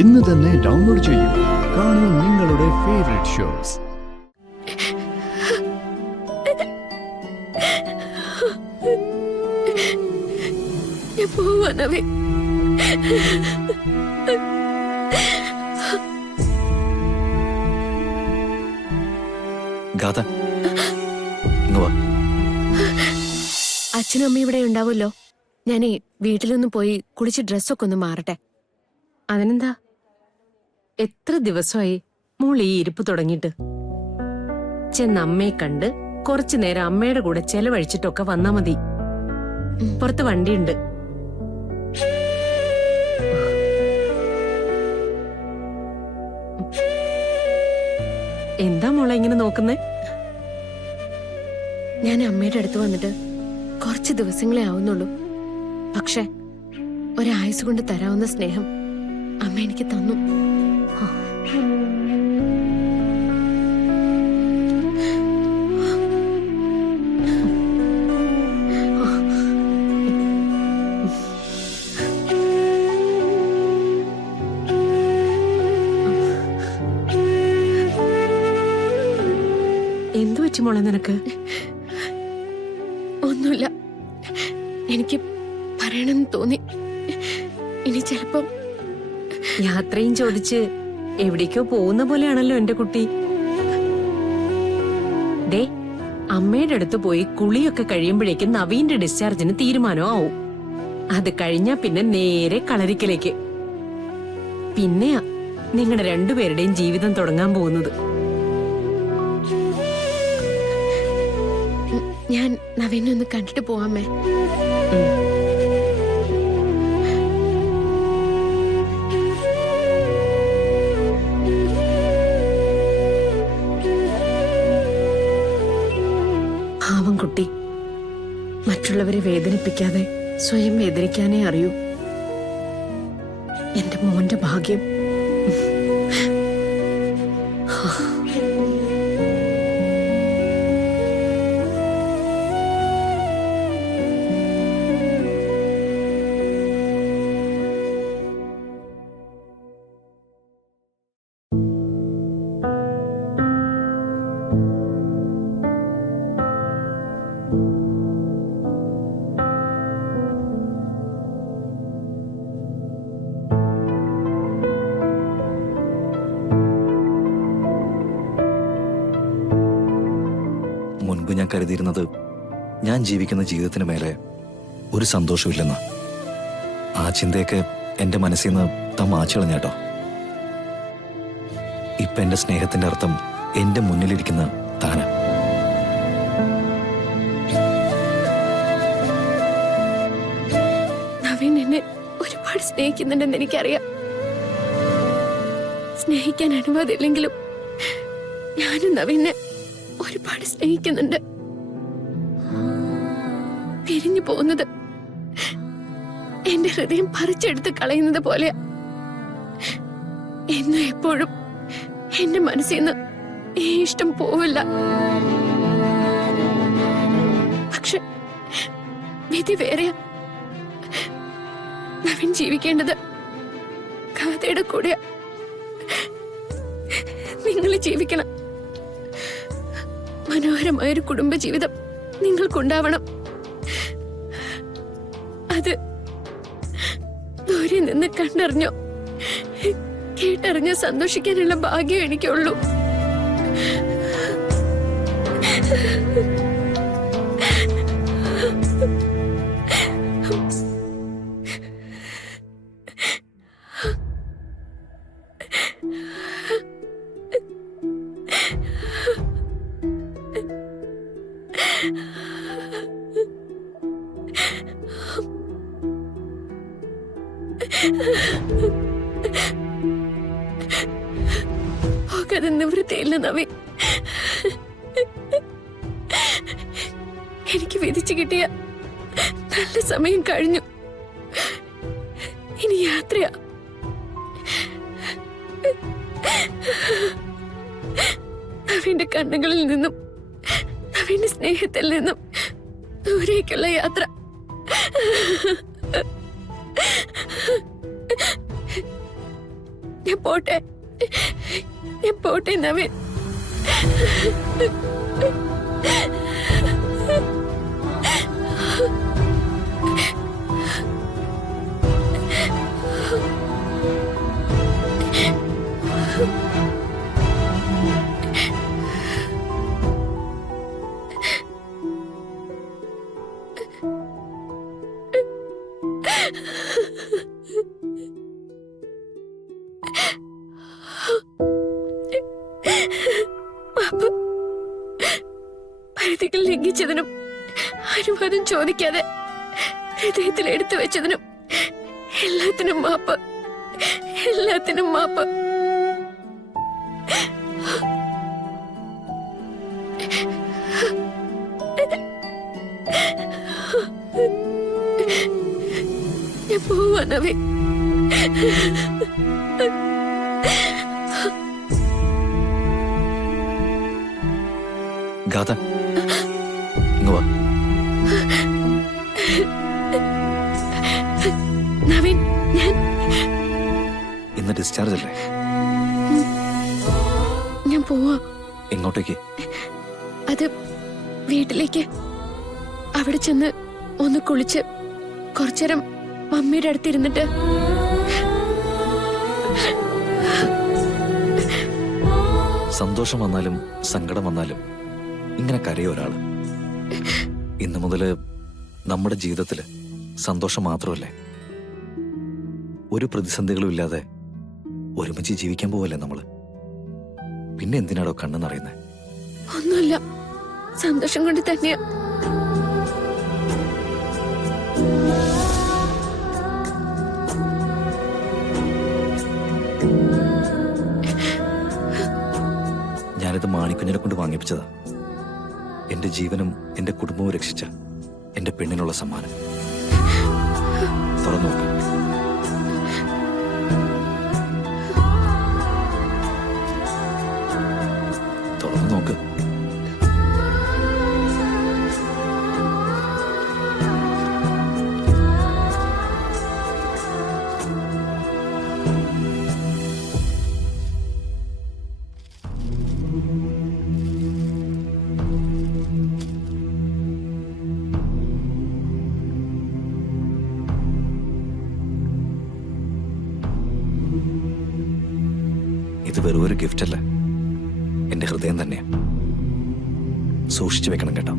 ഇന്ന് തന്നെ ഡൗൺലോഡ് ചെയ്യൂ. കാണൂ നിങ്ങളുടെ ഫേവറേറ്റ് ഷോസ്. അച്ഛനും അമ്മയും ഇവിടെ ഉണ്ടാവുമല്ലോ. ഞാനേ വീട്ടിലൊന്നും പോയി കുളിച്ച് ഡ്രസ്സൊക്കെ ഒന്ന് മാറട്ടെ. അതിനെന്താ? എത്ര ദിവസമായി മോൾ ഈ ഇരിപ്പ് തുടങ്ങിയിട്ട്? ചെന്ന് അമ്മയെ കണ്ട് കുറച്ചു നേരം അമ്മയുടെ കൂടെ ചെലവഴിച്ചിട്ടൊക്കെ വന്നാ മതി. പുറത്ത് വണ്ടിയുണ്ട്. എന്താ മോളെ ഇങ്ങനെ നോക്കുന്നേ? ഞാൻ അമ്മയുടെ അടുത്ത് വന്നിട്ട് കുറച്ച് ദിവസങ്ങളെ ആവുന്നുള്ളൂ. പക്ഷെ ഒരായുസ് കൊണ്ട് തരാവുന്ന സ്നേഹം അമ്മ എനിക്ക് തന്നു. എന്തു വെച്ചു മോളെ നിനക്ക്? ഒന്നുമില്ല, എനിക്ക് പറയണമെന്ന് തോന്നി. ഇനി ചിലപ്പം യാത്രയും ചോദിച്ച് എവിടേക്കോ പോകുന്ന പോലെയാണല്ലോ എന്റെ കുട്ടി. ദേ, അമ്മയുടെ അടുത്ത് പോയി കുളിയൊക്കെ കഴിയുമ്പോഴേക്കും നവീന്റെ ഡിസ്ചാർജിന് തീരുമാനമാവും. അത് കഴിഞ്ഞാ പിന്നെ നേരെ കളരിക്കലേക്ക്. പിന്നെയാ നിങ്ങളുടെ രണ്ടുപേരുടെയും ജീവിതം തുടങ്ങാൻ പോകുന്നത്. ഞാൻ നവീനെ ഒന്ന് കണ്ടിട്ട് പോവാമേ. പാവം കുട്ടി, മറ്റുള്ളവരെ വേദനിപ്പിക്കാതെ സ്വയം വേദനിക്കാനേ അറിയൂ. എന്റെ മോന്റെ ഭാഗ്യം. മുൻപ് ഞാൻ കരുതിയിരുന്നത് ഞാൻ ജീവിക്കുന്ന ജീവിതത്തിന് മേലെ ഒരു സന്തോഷമില്ലെന്ന്. ആ ചിന്തയൊക്കെ എന്റെ മനസ്സിൽ നിന്ന് മാച്ചു കളഞ്ഞേട്ടോ. ഇപ്പൊ എന്റെ സ്നേഹത്തിന്റെ അർത്ഥം എന്റെ മുന്നിലിരിക്കുന്ന താന. നവീൻ എന്നെ ഒരുപാട് സ്നേഹിക്കുന്നുണ്ടെന്ന് എനിക്കറിയാം. സ്നേഹിക്കാൻ അനുവാദമില്ലെങ്കിലും ഞാനും നവീനെ ഒരുപാട് സ്നേഹിക്കുന്നുണ്ട്. പിരിഞ്ഞു പോകുന്നത് എന്റെ ഹൃദയം പറിച്ചെടുത്ത് കളയുന്നത് പോലെ എന്നും എപ്പോഴും എന്റെ മനസ്സിൽ നിന്ന് ഈ ഇഷ്ടം പോവില്ല. പക്ഷെ വിധി വേറെയാ. നവീൻ ജീവിക്കേണ്ടത് കഥയുടെ കൂടെയാ. നിങ്ങൾ ജീവിക്കണം. മനോഹരമായൊരു കുടുംബജീവിതം നിങ്ങൾക്കുണ്ടാവണം. അത് ദൂരെ നിന്ന് കണ്ടറിഞ്ഞോ കേട്ടറിഞ്ഞോ സന്തോഷിക്കാനുള്ള ഭാഗ്യം എനിക്കുള്ളൂ. പോകാതെ നിവൃത്തിയില്ല നവീൻ. എനിക്ക് വിധിച്ചു കിട്ടിയ നല്ല സമയം കഴിഞ്ഞു. ഇനി യാത്രയാ. നവീന്റെ കണ്ണുകളിൽ നിന്നും നവീന്റെ സ്നേഹത്തിൽ നിന്നും ദൂരേക്കുള്ള യാത്ര. ഞാൻ പോട്ടെ, ഞാൻ പോട്ടെ നവീൻ. പരിധികൾ ലംഘിച്ചതിനും അനുവാദം ചോദിക്കാതെ ഹൃദയത്തിൽ എടുത്തു വെച്ചതിനും എല്ലാത്തിനും മാപ്പ്, എല്ലാത്തിനും മാപ്പ്. ഞാൻ പോവാ നവീൻ. ഗാഥ, ഇങ്ങ് വാ. നവീൻ, ഇന്ന് ഡിസ്ചാർജ് അല്ലേ? ഞാൻ പോവാ. എങ്ങോട്ടേക്ക്? അത് വീട്ടിലേക്ക്. അവിടെ ചെന്ന് ഒന്ന് കുളിച്ച് കുറച്ചേരം മമ്മിയുടെ അടുത്തിരുന്നിട്ട്. സന്തോഷം വന്നാലും സങ്കടം വന്നാലും ഇങ്ങനെ കരയോ ഒരാള്. ഇന്നു മുതല് നമ്മുടെ ജീവിതത്തില് സന്തോഷം മാത്രമല്ലേ, ഒരു പ്രതിസന്ധികളും ഇല്ലാതെ ഒരുമിച്ച് ജീവിക്കാൻ പോവല്ലേ നമ്മള്. പിന്നെ എന്തിനാടോ കണ്ണ് നിറയുന്നേ? ഒന്നുമില്ല, സന്തോഷം കൊണ്ട് തന്നെയാ. ഞാനിത് മാണിക്കുഞ്ഞിനെ കൊണ്ട് വാങ്ങിപ്പിച്ചതാ. എന്റെ ജീവനും എന്റെ കുടുംബവും രക്ഷിച്ച എന്റെ പെണ്ണിനുള്ള സമ്മാനം. തുറന്നു നോക്ക്. തുറന്നു നോക്ക്. ഇത് വെറും ഒരു ഗിഫ്റ്റ് അല്ല, എന്റെ ഹൃദയം തന്നെയാ. സൂക്ഷിച്ചു വെക്കണം കേട്ടോ.